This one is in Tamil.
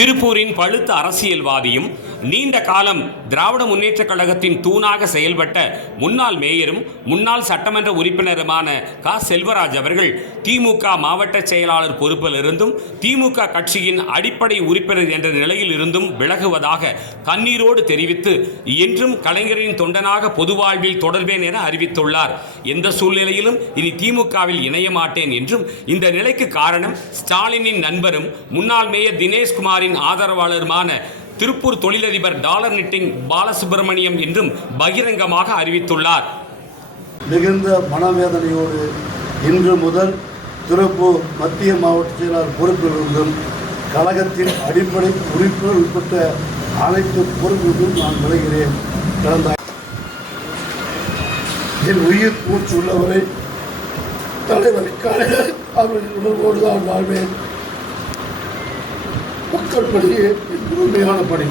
திருப்பூரின் பழுத்த அரசியல்வாதியும் நீண்ட காலம் திராவிட முன்னேற்றக் கழகத்தின் தூணாக செயல்பட்ட முன்னாள் மேயரும் முன்னாள் சட்டமன்ற உறுப்பினருமான க. செல்வராஜ் அவர்கள் திமுக மாவட்ட செயலாளர் பொறுப்பிலிருந்தும் திமுக கட்சியின் அடிப்படை உறுப்பினர் என்ற நிலையில் இருந்தும் விலகுவதாக கண்ணீரோடு தெரிவித்து என்றும் கலைஞரின் தொண்டனாக பொது வாழ்வில் தொடர்வேன் என அறிவித்துள்ளார். எந்த சூழ்நிலையிலும் இனி திமுகவில் இணைய மாட்டேன் என்றும், இந்த நிலைக்கு காரணம் ஸ்டாலினின் நண்பரும் முன்னாள் மேயர் தினேஷ்குமாரின் ஆதரவாளருமான திருப்பூர் தொழிலதிபர் டாலர் நிட்டிங் பாலசுப்ரமணியம் என்றும் பகிரங்கமாக அறிவித்துள்ளார். மிகுந்த மனவேதனையோடு இன்று முதல் திருப்பூர் மத்திய மாவட்ட செயலாளர் பொறுப்பிலிருந்தும் கழகத்தின் அடிப்படை உறுப்பினர் உட்பட்ட அனைத்து பொறுப்புகளும் நான் விளைகிறேன். கடந்த என் உயிர் மூச்சு உள்ளவரை தலைவர் கலைஞர் அவர்களின் உணர்வோடு தான் வாழ்வேன். மக்கள் பணியே உண்மையான பணி.